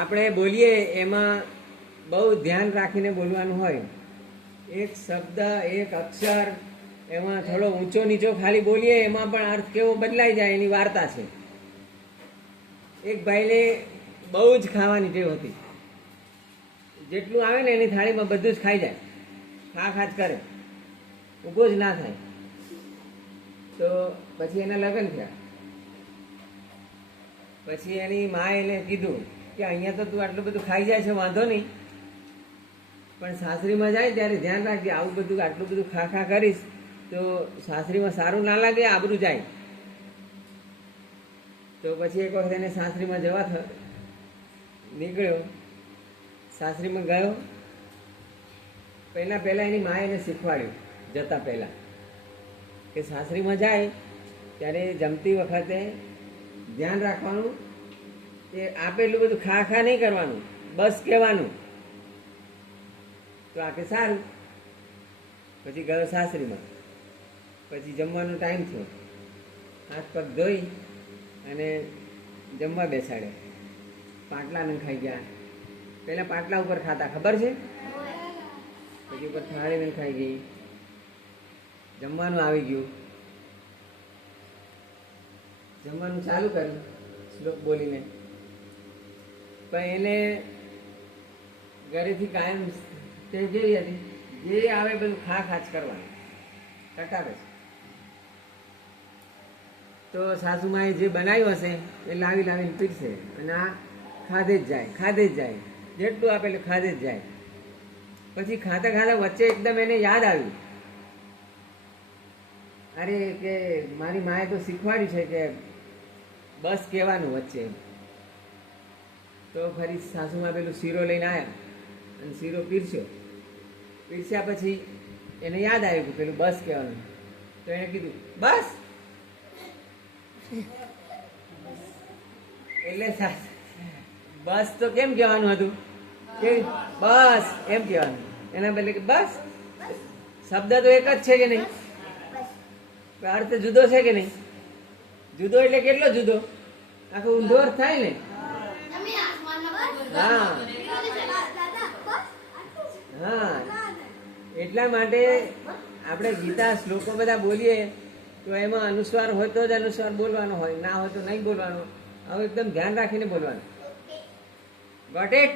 આપણે બોલીએ એમાં બહુ ધ્યાન રાખીને બોલવાનું હોય. એક શબ્દ એક અક્ષર એમાં થોડો ઊંચો નીચો ખાલી બોલીએ એમાં પણ અર્થ કેવો બદલાઈ જાય એની વાર્તા છે. એક ભાઈને બહુ જ ખાવાની ટેવ હતી. જેટલું આવે ને એની થાળીમાં બધું જ ખાઈ જાય, ખા જ કરે, ઊભો જ ના થાય. તો પછી એના લગ્ન થયા. પછી એની મા એને કીધું કે અહીંયા તો તું આટલું બધું ખાઈ જાય છે, વાંધો નહીં, પણ સાસરીમાં જાય ત્યારે ધ્યાન રાખજે, આવું બધું આટલું બધું ખા કરીશ તો સાસરીમાં સારું ના લાગે, આબરૂ જાય. તો પછી એક વખત એને સાસરીમાં જવા નીકળ્યો. સાસરીમાં ગયો. પહેલાં એની માએ એને શીખવાડ્યું જતા પહેલાં કે સાસરીમાં જાય ત્યારે જમતી વખતે ધ્યાન રાખવાનું કે આપેલું બધું ખા નહીં કરવાનું, બસ કહેવાનું. તો આ કે સારું. પછી ગયો સાસરીમાં. પછી જમવાનો ટાઈમ થયો. હાથ પગ ધોઈ અને જમવા બેસાડે. પાટલા નંખાઈ ગયા. પહેલાં પાટલા ઉપર ખાતા, ખબર છે? પછી ઉપર થાળી નંખાઈ ગઈ. જમવાનું આવી ગયું. જમવાનું ચાલુ કર્યું શ્લોક બોલીને. પણ એને ઘરેથી કાયમ તે જેવી હતી, જે આવે બધું ખા જ કરવાનું, ટટાવે છે. તો સાસુમાએ જે બનાવ્યું હશે એ લાવીને પીરશે અને આ ખાધે જ જાય, જેટલું આપેલું ખાધે જ જાય. પછી ખાતા વચ્ચે એકદમ એને યાદ આવ્યું, અરે કે મારી માએ તો શીખવાડ્યું છે કે બસ કહેવાનું વચ્ચે. તો ફરી સાસુમાં પેલું શીરો લઈને આવ્યા અને શીરો પીરસ્યા પછી એને યાદ આવ્યું કે પેલું બસ કહેવાનું. તો એને કીધું બસ. એટલે બસ તો કેમ કહેવાનું હતું કે બસ એમ કહેવાનું, એના બદલે કે બસ. શબ્દ તો એક જ છે કે નહીં? અર્થ જુદો છે કે નહીં? જુદો એટલે કેટલો જુદો? આખો ઊંધો અર્થ થાય ને. હા, એટલા માટે આપણે ગીતા શ્લોકો બધા બોલીએ તો એમાં અનુસ્વાર હોય તો જ અનુસ્વાર બોલવાનો હોય, ના હોય તો નહીં બોલવાનો. હવે એકદમ ધ્યાન રાખીને બોલવાનું. Got it?